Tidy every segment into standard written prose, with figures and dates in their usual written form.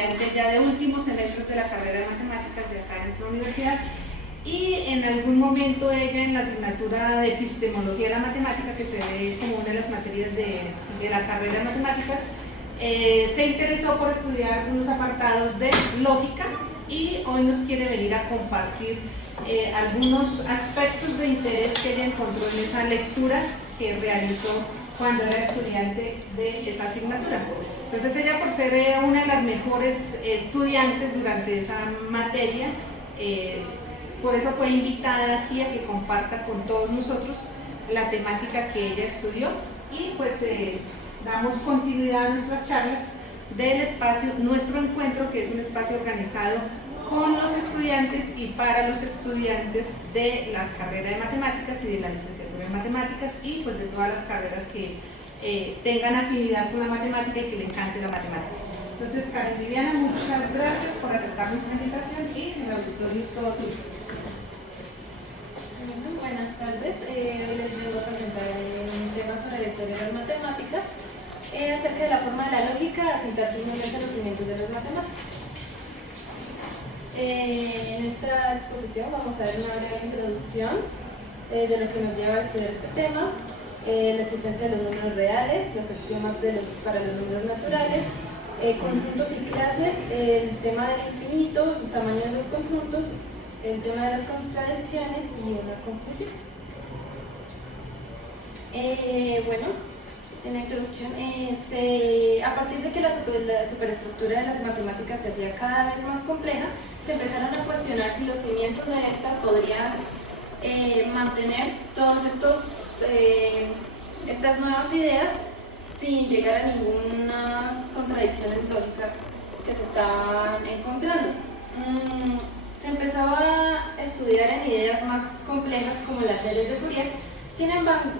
estudiante ya de últimos semestres de la carrera de matemáticas de acá en nuestra universidad, y en algún momento ella en la asignatura de epistemología de la matemática, que se ve como una de las materias de la carrera de matemáticas, se interesó por estudiar unos apartados de lógica y hoy nos quiere venir a compartir algunos aspectos de interés que ella encontró en esa lectura que realizó cuando era estudiante de esa asignatura. Entonces ella, por ser una de las mejores estudiantes durante esa materia, por eso fue invitada aquí a que comparta con todos nosotros la temática que ella estudió, y pues damos continuidad a nuestras charlas del espacio Nuestro Encuentro, que es un espacio organizado con los estudiantes y para los estudiantes de la carrera de matemáticas y de la licenciatura de matemáticas, y pues de todas las carreras que tengan afinidad con la matemática y que le encante la matemática. Entonces, Karen Viviana, muchas gracias por aceptar nuestra invitación y el auditorio es todo tuyo. Buenas tardes, les vengo a presentar un tema sobre la historia de las matemáticas acerca de la forma de la lógica a sentar firmemente los cimientos de las matemáticas. En esta exposición vamos a ver una breve introducción de lo que nos lleva a estudiar este tema, la existencia de los números reales, los axiomas para los números naturales, conjuntos y clases, el tema del infinito, el tamaño de los conjuntos, el tema de las contradicciones y una conclusión. Bueno, en la introducción, a partir de que la superestructura de las matemáticas se hacía cada vez más compleja, se empezaron a cuestionar si los cimientos de esta podrían mantener todas estas nuevas ideas sin llegar a ninguna contradicciones lógicas que se estaban encontrando. Se empezaba a estudiar en ideas más complejas como las series de Fourier. Sin embargo,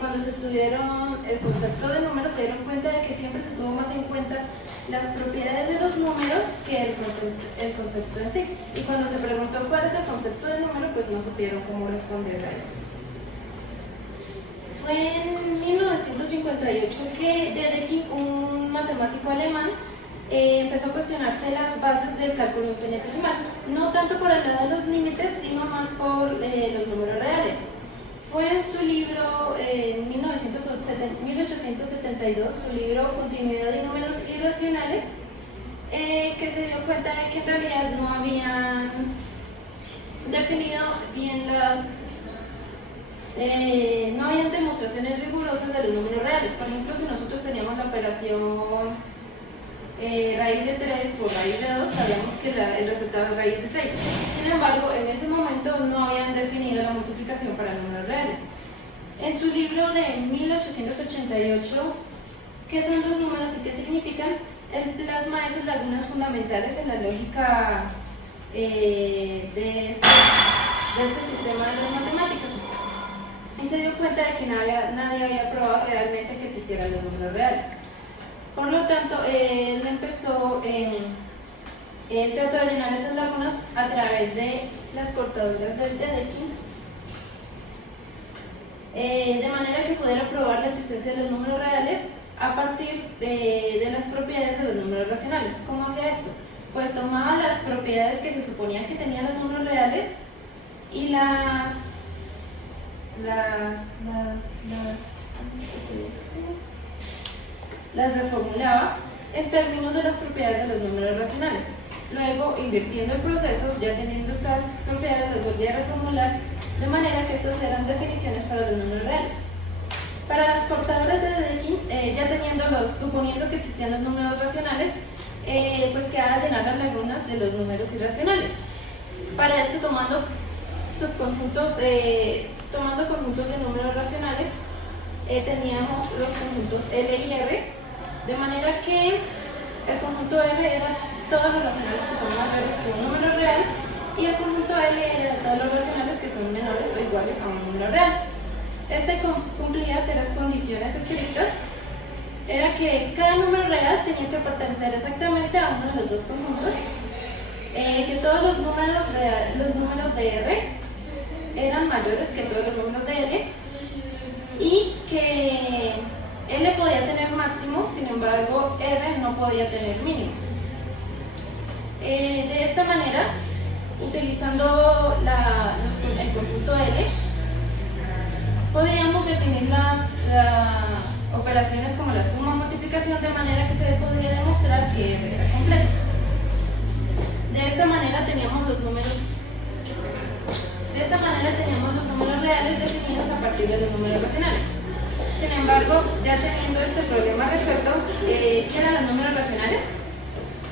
cuando se estudiaron el concepto de números, se dieron cuenta de que siempre se tuvo más en cuenta las propiedades de los números que el concepto en sí. Y cuando se preguntó cuál es el concepto de número, pues no supieron cómo responder a eso. Fue en 1958 que Dedekind, un matemático alemán, empezó a cuestionarse las bases del cálculo infinitesimal, no tanto por el lado de los límites, sino más por los números reales. Fue en su libro, en 1872, su libro Continuidad de números irracionales, que se dio cuenta de que en realidad no habían definido bien no habían demostraciones rigurosas de los números reales. Por ejemplo, si nosotros teníamos la operación raíz de 3 por raíz de 2, sabíamos que el resultado es raíz de 6. Sin embargo, en ese momento no habían definido la multiplicación para números reales. En su libro de 1888, ¿qué son los números y qué significan?, él plasma esas lagunas fundamentales en la lógica de este sistema de las matemáticas. Y se dio cuenta de que nadie había probado realmente que existieran los números reales. Por lo tanto, él trató de llenar esas lagunas a través de las cortaduras del Dedekind, de manera que pudiera probar la existencia de los números reales a partir de las propiedades de los números racionales. ¿Cómo hacía esto? Pues tomaba las propiedades que se suponían que tenían los números reales y las reformulaba en términos de las propiedades de los números racionales. Luego, invirtiendo el proceso, ya teniendo estas propiedades, las volvía a reformular de manera que estas eran definiciones para los números reales. Para las cortadoras de Dedekind, suponiendo que existían los números racionales, pues quedaba llenar las lagunas de los números irracionales. Para esto, tomando conjuntos de números racionales, teníamos los conjuntos L y R, de manera que el conjunto R era todos los racionales que son mayores que un número real y el conjunto L era todos los racionales que son menores o iguales a un número real. Este cumplía tres condiciones estrictas. Era que cada número real tenía que pertenecer exactamente a uno de los dos conjuntos, que todos los números de R eran mayores que todos los números de L y que L podía tener máximo, sin embargo R no podía tener mínimo. De esta manera, utilizando el conjunto L, podríamos definir las operaciones como la suma o multiplicación de manera que se podría demostrar que R era completo. De esta manera teníamos los números reales definidos a partir de los números racionales. Sin embargo, ya teniendo este problema resuelto, ¿qué eran los números racionales?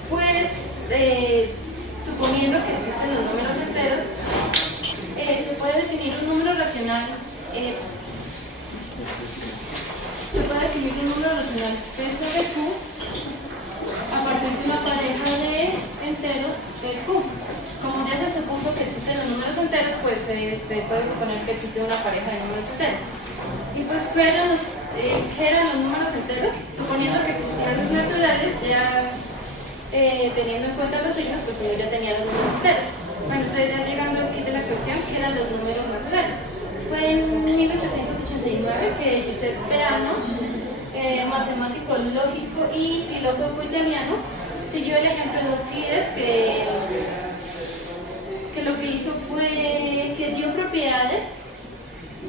Pues, suponiendo que existen los números enteros, se puede definir un número racional P sobre Q a partir de una pareja de enteros PQ. Como ya se supuso que existen los números enteros, pues se puede suponer que existe una pareja de números enteros. Y pues, ¿qué eran los números enteros? Suponiendo que existían los naturales, ya teniendo en cuenta los signos, pues uno ya tenía los números enteros. Bueno, entonces ya llegando aquí de la cuestión, ¿qué eran los números naturales? Fue en 1889 que Giuseppe Peano, matemático, lógico y filósofo italiano, siguió el ejemplo de Euclides, que lo que hizo fue que dio propiedades,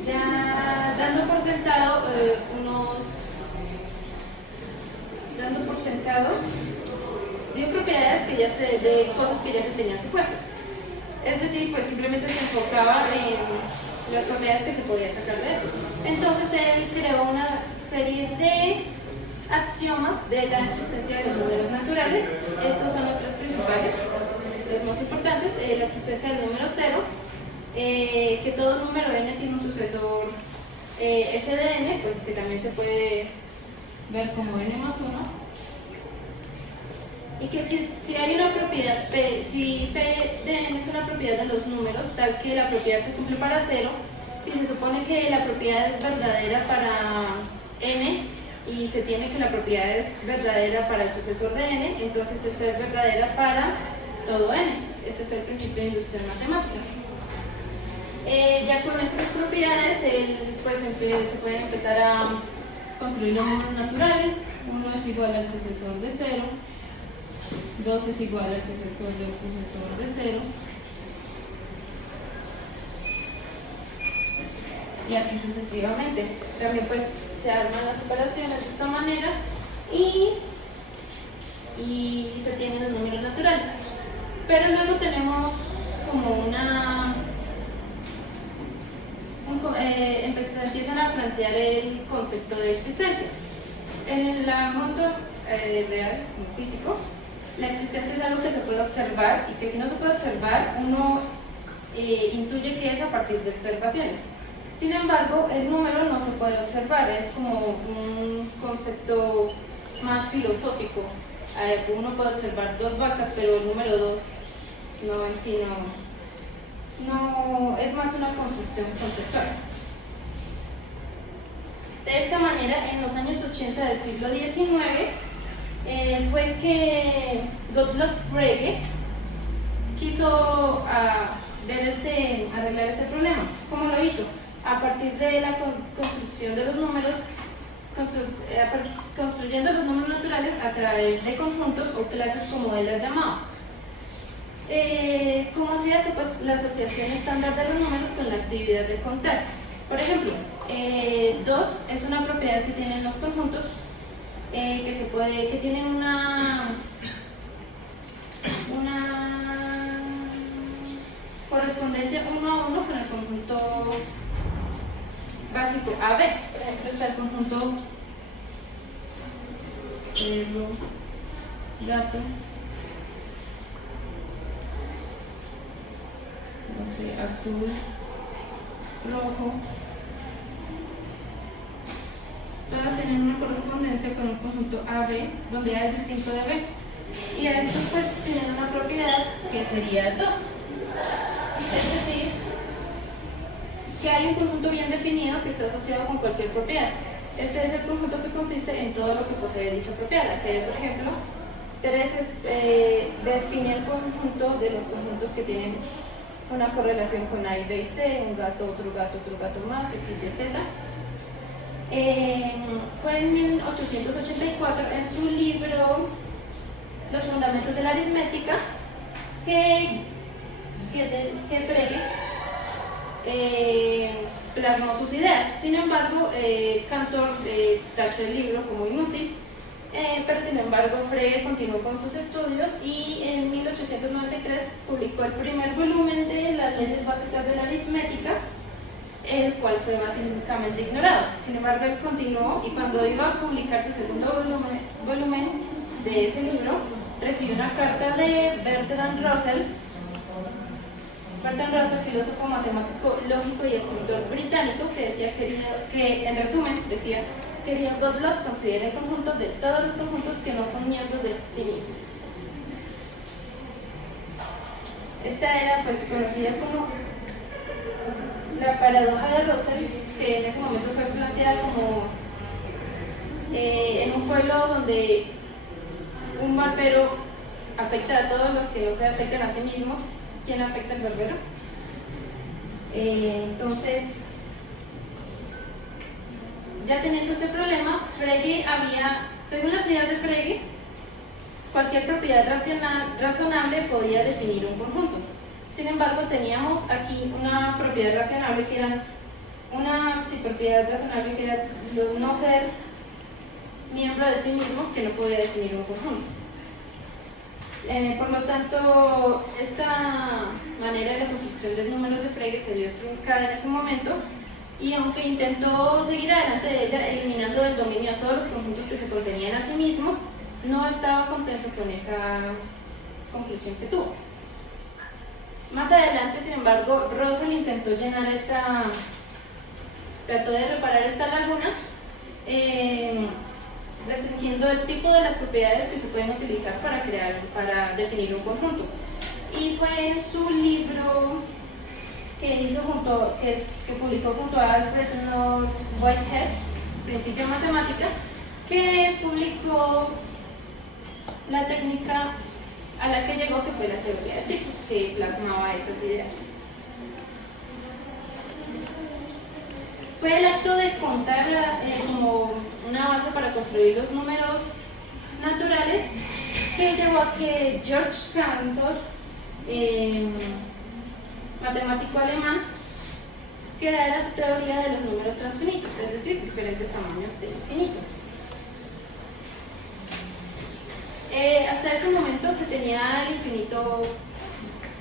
ya dando por sentado dio propiedades de cosas que ya se tenían supuestas. Es decir, pues simplemente se enfocaba en las propiedades que se podía sacar de esto. Entonces él creó una serie de axiomas de la existencia de los números naturales. Estos son los tres principales, los más importantes. La existencia del número cero, que todo número n tiene un sucesor S de n, pues que también se puede ver como n más 1. Y que si hay una propiedad si P de n es una propiedad de los números, tal que la propiedad se cumple para 0, si se supone que la propiedad es verdadera para n y se tiene que la propiedad es verdadera para el sucesor de n, entonces esta es verdadera para todo n. Este es el principio de inducción matemática. Ya con estas propiedades, pues se pueden empezar a construir los números naturales. 1 es igual al sucesor de 0, 2 es igual al sucesor del sucesor de 0, y así sucesivamente. También pues se arman las operaciones de esta manera y se tienen los números naturales. Pero luego tenemos como empiezan a plantear el concepto de existencia. En el mundo real, físico, la existencia es algo que se puede observar y que si no se puede observar, uno intuye que es a partir de observaciones. Sin embargo, el número no se puede observar, es como un concepto más filosófico. Uno puede observar 2 vacas, pero el número 2 no en sí no es más una construcción conceptual. De esta manera, en los años 80 del siglo XIX, fue que Gottlob Frege quiso arreglar este problema. ¿Cómo lo hizo? A partir de la construcción de los números, construyendo los números naturales a través de conjuntos o clases, como él las llamaba. ¿Cómo hacía eso? Pues la asociación estándar de los números con la actividad de contar. Por ejemplo, 2 es una propiedad que tienen los conjuntos que tienen una correspondencia 1 a 1 con el conjunto básico AB. Por ejemplo, está el conjunto perro, gato, no sé, azul, rojo. Todas tienen una correspondencia con un conjunto AB, donde A es distinto de B. Y a estos pues tienen una propiedad que sería 2. Es decir, que hay un conjunto bien definido que está asociado con cualquier propiedad. Este es el conjunto que consiste en todo lo que posee dicha propiedad. Aquí hay otro ejemplo. 3 define el conjunto de los conjuntos que tienen una correlación con A y B y C, un gato, otro gato más, X, Y, Z. Fue en 1884 en su libro Los fundamentos de la aritmética que Frege plasmó sus ideas. Sin embargo, Cantor tachó el libro como inútil, pero sin embargo Frege continuó con sus estudios y en 1893 publicó el primer volumen de las leyes básicas de la aritmética, el cual fue básicamente ignorado. Sin embargo, él continuó y cuando iba a publicarse el segundo volumen de ese libro, recibió una carta de Bertrand Russell. Bertrand Russell, filósofo, matemático, lógico y escritor británico, que decía, que en resumen decía: querido Gottlob, considera el conjunto de todos los conjuntos que no son miembros de sí mismo. Esta era pues conocida como la paradoja de Russell, que en ese momento fue planteada como en un pueblo donde un barbero afecta a todos los que no se afectan a sí mismos. ¿Quién afecta al barbero? Entonces, ya teniendo este problema, Frege según las ideas de Frege, cualquier propiedad razonable podía definir un conjunto. Sin embargo, teníamos aquí una propiedad razonable que era no ser miembro de sí mismo, que no podía definir un conjunto. Por lo tanto, esta manera de la construcción de números de Frege se vio truncada en ese momento, y aunque intentó seguir adelante de ella, eliminando del dominio a todos los conjuntos que se contenían a sí mismos, no estaba contento con esa conclusión que tuvo. Más adelante, sin embargo, Russell trató de reparar esta laguna, restringiendo el tipo de las propiedades que se pueden utilizar para definir un conjunto. Y fue en su libro que publicó junto a Alfred North Whitehead, Principio de Matemática, que publicó la técnica a la que llegó, que fue la teoría de tipos, que plasmaba esas ideas. Fue el acto de contar como una base para construir los números naturales que llevó a que George Cantor, matemático alemán, creara su teoría de los números transfinitos, es decir, diferentes tamaños de infinito. Hasta ese momento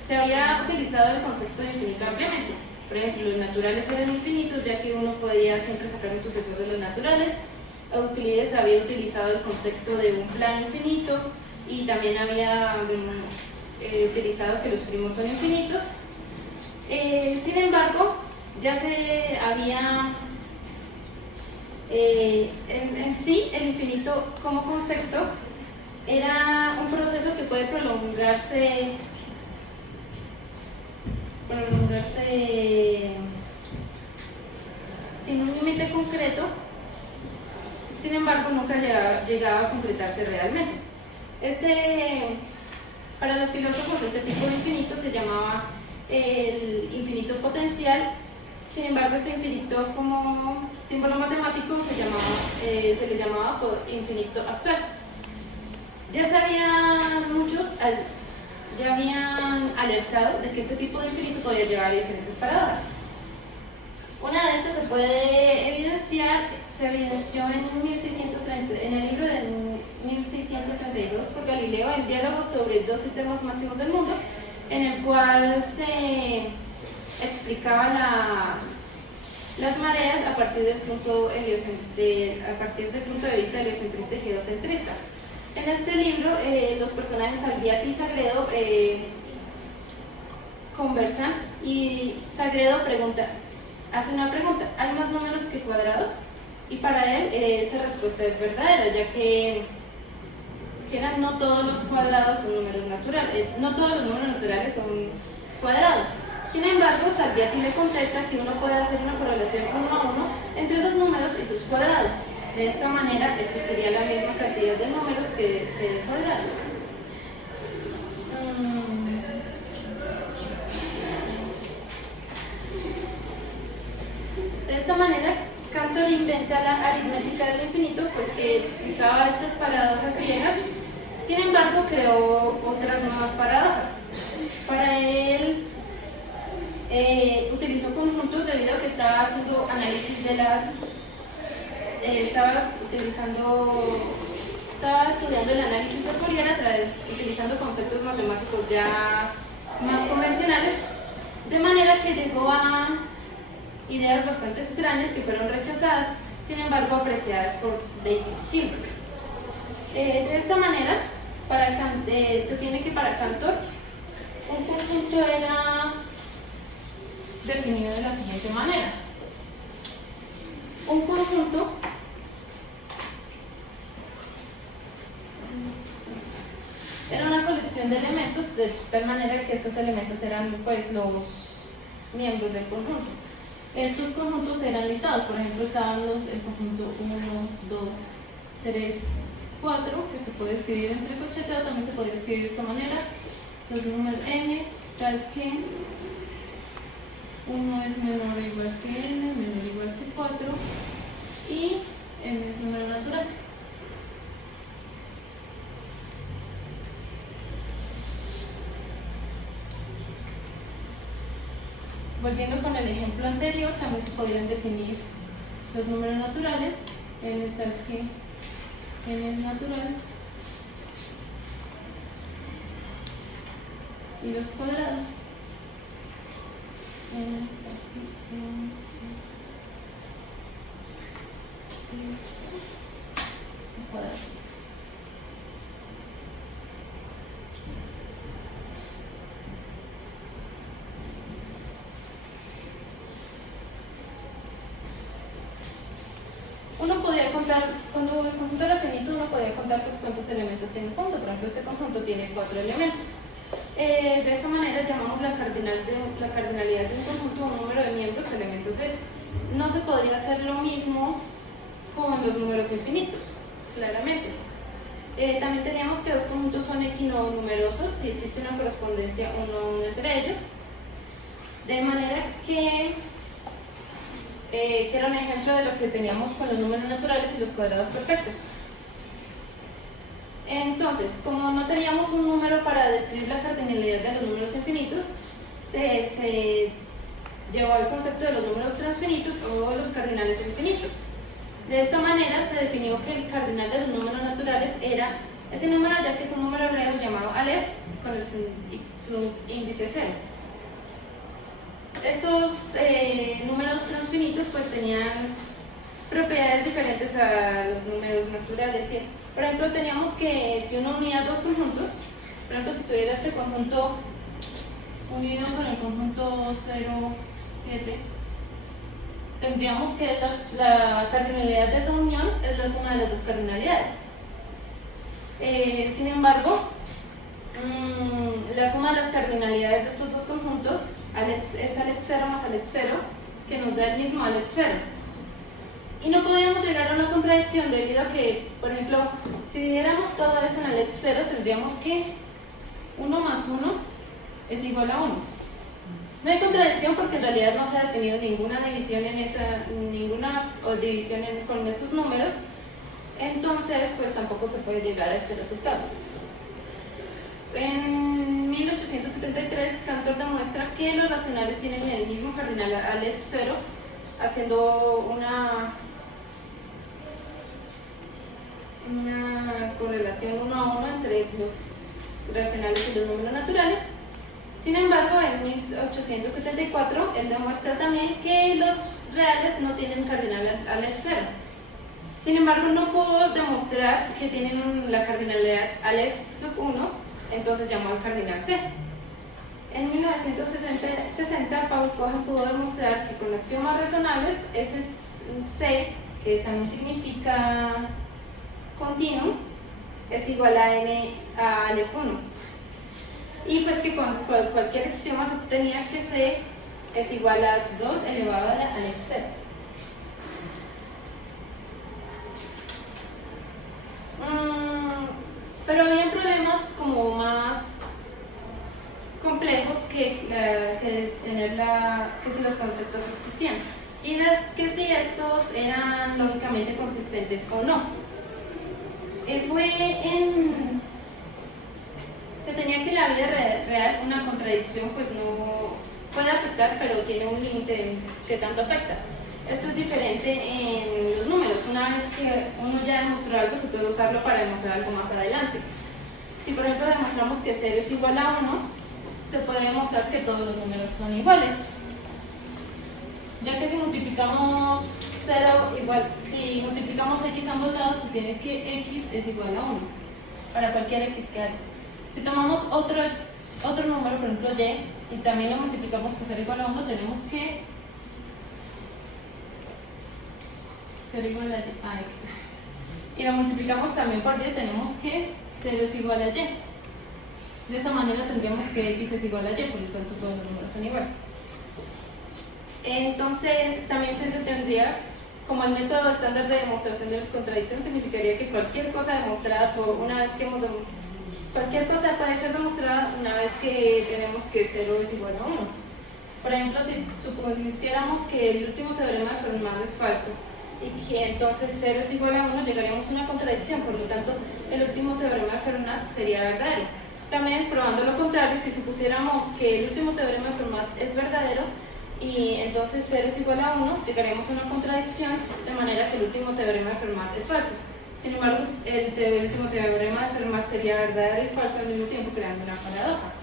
se había utilizado el concepto de infinito ampliamente. Por ejemplo, los naturales eran infinitos, ya que uno podía siempre sacar un sucesor de los naturales. Euclides había utilizado el concepto de un plano infinito y también había utilizado que los primos son infinitos. Sin embargo, ya se había en sí el infinito como concepto era un proceso que puede prolongarse sin un límite concreto. Sin embargo, nunca llegaba a concretarse realmente. Para los filósofos, este tipo de infinito se llamaba el infinito potencial. Sin embargo, este infinito como símbolo matemático se le llamaba infinito actual. Ya habían alertado de que este tipo de infinito podía llevar a diferentes paradojas. Una de estas se evidenció en el libro de 1632 por Galileo, el diálogo sobre dos sistemas máximos del mundo, en el cual se explicaba las mareas a partir del punto de vista heliocentrista y geocentrista. En este libro, los personajes Salviati y Sagredo conversan, y Sagredo hace una pregunta: ¿hay más números que cuadrados? Y para él esa respuesta es verdadera, ya que no todos los cuadrados son números naturales, no todos los números naturales son cuadrados. Sin embargo, Salviati le contesta que uno puede hacer una correlación 1 a 1 entre los números y sus cuadrados. De esta manera existiría la misma cantidad de números que de cuadrados. De esta manera, Cantor inventa la aritmética del infinito, pues que explicaba estas paradojas griegas. Sin embargo, creó otras nuevas paradojas. utilizó conjuntos debido a que estaba haciendo análisis de las... estaba estudiando el análisis de Fourier utilizando conceptos matemáticos ya más convencionales, de manera que llegó a ideas bastante extrañas que fueron rechazadas, sin embargo apreciadas por David Hilbert. De esta manera, se tiene que para Cantor un conjunto era definido de la siguiente manera. Un conjunto era una colección de elementos de tal manera que esos elementos eran pues los miembros del conjunto. Estos conjuntos eran listados, por ejemplo estaban el conjunto 1, 2, 3, 4, que se puede escribir entre corcheteado, también se puede escribir de esta manera, los números n, tal que 1 es menor o igual que n, menor o igual que 4, y n es número natural. Volviendo con el ejemplo anterior, también se podrían definir los números naturales, n tal que n es natural, y los cuadrados, n tal que n es cuadrado. Uno podía contar, cuando el conjunto era finito, uno podía contar pues cuántos elementos tiene un conjunto. Por ejemplo, este conjunto tiene 4 elementos. De esta manera llamamos la cardinalidad de un conjunto un número de miembros o elementos de este. No se podría hacer lo mismo con los números infinitos, claramente. También teníamos que dos conjuntos son equinonumerosos si existe una correspondencia uno a uno entre ellos. De manera que era un ejemplo de lo que teníamos con los números naturales y los cuadrados perfectos. Entonces, como no teníamos un número para describir la cardinalidad de los números infinitos, se llevó al concepto de los números transfinitos o los cardinales infinitos. De esta manera se definió que el cardinal de los números naturales era ese número, ya que es un número hebreo llamado Aleph con su índice 0. Estos números transfinitos pues tenían propiedades diferentes a los números naturales y es. Por ejemplo, teníamos que si uno unía dos conjuntos, por ejemplo, si tuviera este conjunto unido con el conjunto 0, 7, tendríamos que la cardinalidad de esa unión es la suma de las dos cardinalidades. Sin embargo, la suma de las cardinalidades de estos dos conjuntos es Aleph 0 más Aleph 0, que nos da el mismo Aleph 0. Y no podríamos llegar a una contradicción debido a que, por ejemplo, si dividiéramos todo eso en Aleph 0, tendríamos que 1 más 1 es igual a 1. No hay contradicción porque en realidad no se ha definido ninguna división con esos números, entonces pues tampoco se puede llegar a este resultado. En 1873, Cantor demuestra que los racionales tienen el mismo cardinal Aleph 0, haciendo una correlación 1 a 1 entre los racionales y los números naturales. Sin embargo, en 1874, él demuestra también que los reales no tienen cardinal Aleph 0. Sin embargo, no pudo demostrar que tienen la cardinalidad Aleph sub 1, entonces llamó al cardinal C. En 1960, Paul Cohen pudo demostrar que con axiomas razonables, ese C, que también significa continuo, es igual a n a Aleph 1. Y pues que con cualquier axioma se obtenía que C es igual a 2 elevado a la Aleph 0. Pero había problemas como más complejos que si los conceptos existían. Y que si estos eran lógicamente consistentes o no. Se tenía que en la vida real una contradicción pues no puede afectar, pero tiene un límite que tanto afecta. Esto es diferente en los números. Una vez que uno ya demostró algo, se puede usarlo para demostrar algo más adelante. Si por ejemplo demostramos que 0 es igual a 1, se puede demostrar que todos los números son iguales. Ya que si multiplicamos 0 igual, si multiplicamos x a ambos lados, se tiene que x es igual a 1, para cualquier x que haya. Si tomamos otro número, por ejemplo y, y también lo multiplicamos por 0 igual a 1, tenemos que 0 igual a x. Y lo multiplicamos también por y, tenemos que 0 es igual a y. De esta manera tendríamos que x es igual a y, por lo tanto todos los números son iguales. Entonces también se tendría, como el método estándar de demostración de contradicción, significaría que cualquier cosa demostrada cualquier cosa puede ser demostrada una vez que tenemos que 0 es igual a 1. Por ejemplo, si supusiéramos que el último teorema de Fermat es falso y que entonces 0 es igual a 1, llegaríamos a una contradicción, por lo tanto el último teorema de Fermat sería verdadero. También, probando lo contrario, si supusiéramos que el último teorema de Fermat es verdadero y entonces 0 es igual a 1, llegaríamos a una contradicción, de manera que el último teorema de Fermat es falso. Sin embargo, el último teorema de Fermat sería verdadero y falso al mismo tiempo, creando una paradoja.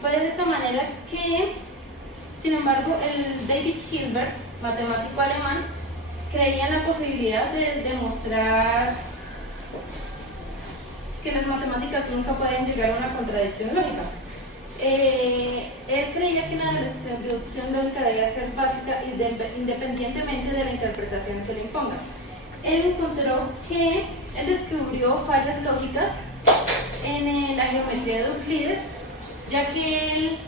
Fue de esta manera que, sin embargo, el David Hilbert, matemático alemán, creía en la posibilidad de demostrar que las matemáticas nunca pueden llegar a una contradicción lógica. Él creía que la deducción lógica debía ser básica independientemente de la interpretación que le imponga. Él descubrió fallas lógicas en la geometría de Euclides, ya que él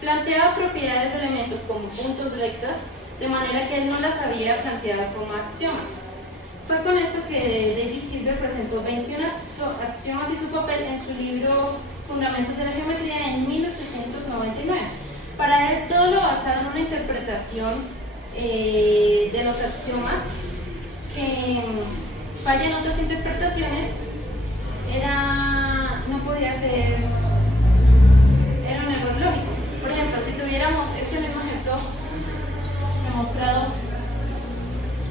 planteaba propiedades de elementos como puntos rectas, de manera que él no las había planteado como axiomas. Fue con esto que David Hilbert presentó 21 axiomas y su papel en su libro Fundamentos de la Geometría en 1899. Para él, todo lo basado en una interpretación de los axiomas que falla en otras interpretaciones era un error lógico. Por ejemplo, si tuviéramos este mismo ejemplo demostrado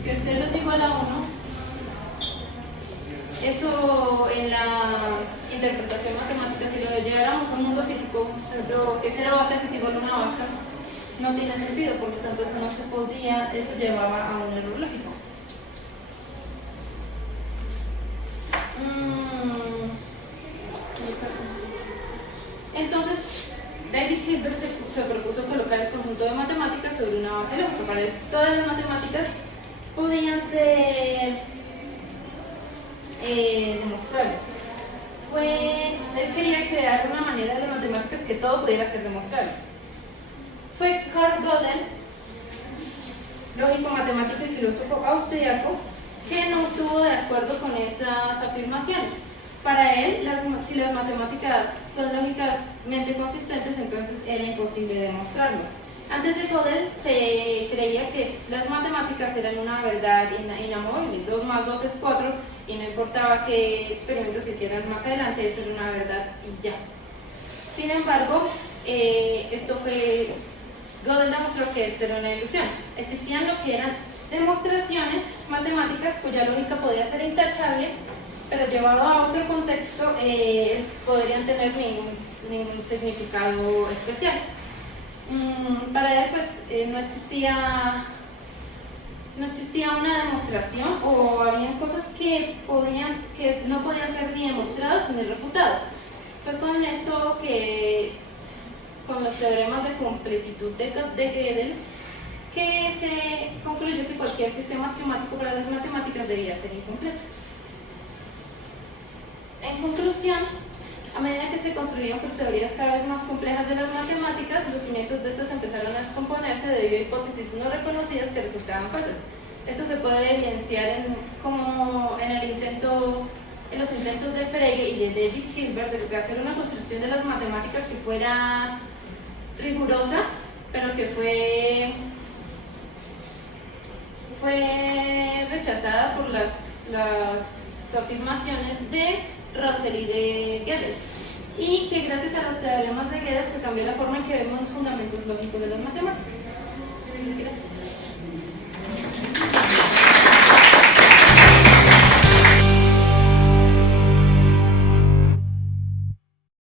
que 0 es igual a 1, eso en la interpretación matemática, si lo lleváramos a un mundo físico, por ejemplo, que 0 vacas es igual a una vaca, no tiene sentido, por lo tanto eso no se podía, eso llevaba a un error lógico. Entonces, David Hilbert se propuso colocar el conjunto de matemáticas sobre una base lógica. Para él, todas las matemáticas podían ser demostrables. Él quería crear una manera de matemáticas que todo pudiera ser demostrables. Fue Carl Gödel, lógico, matemático y filósofo austriaco, que no estuvo de acuerdo con esas afirmaciones. Para él, si las matemáticas son lógicamente consistentes, entonces era imposible demostrarlo. Antes de Gödel se creía que las matemáticas eran una verdad inamovible. 2 más 2 es 4 y no importaba qué experimentos se hicieran más adelante, eso era una verdad y ya. Sin embargo, Gödel demostró que esto era una ilusión. Existían lo que eran demostraciones matemáticas cuya lógica podía ser intachable, pero llevado a otro contexto podrían tener ningún significado especial. Para él pues no existía una demostración, o había cosas que no podían ser ni demostradas ni refutadas. Fue con esto que, con los teoremas de completitud de Gödel, que se concluyó que cualquier sistema axiomático para las matemáticas debía ser incompleto. En conclusión, a medida que se construían teorías cada vez más complejas de las matemáticas, los cimientos de estas empezaron a descomponerse debido a hipótesis no reconocidas que resultaban falsas. Esto se puede evidenciar en los intentos de Frege y de David Hilbert de hacer una construcción de las matemáticas que fuera rigurosa, pero que fue rechazada por las afirmaciones de Russell y de Gödel. y que gracias a los teoremas de Gödel se cambió la forma en que vemos los fundamentos lógicos de las matemáticas. Gracias.